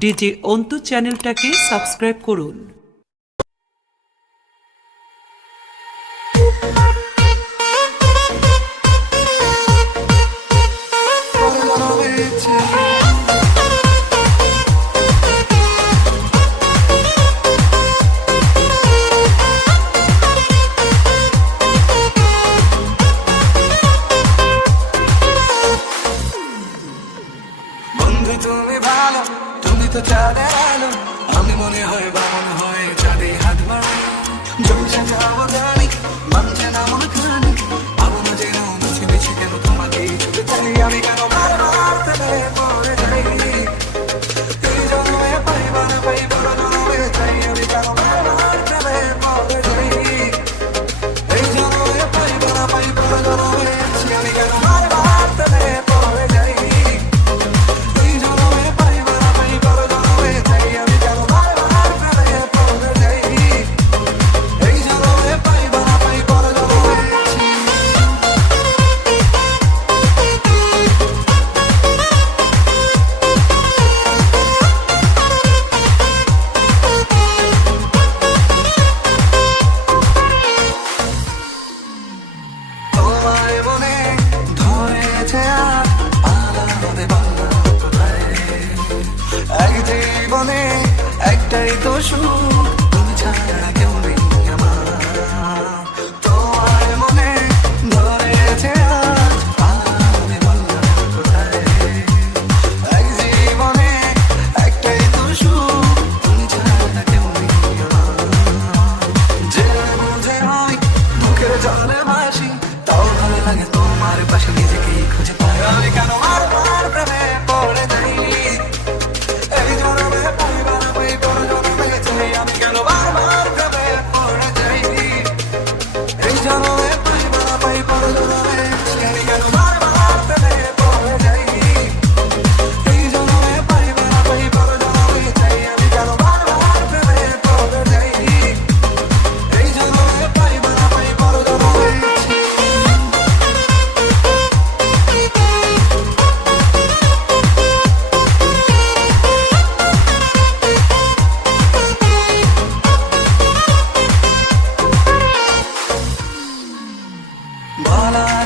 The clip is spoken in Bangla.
ডিজে অন্তু চ্যানেলটাকে সাবস্ক্রাইব করুন। মনে হয় doşuk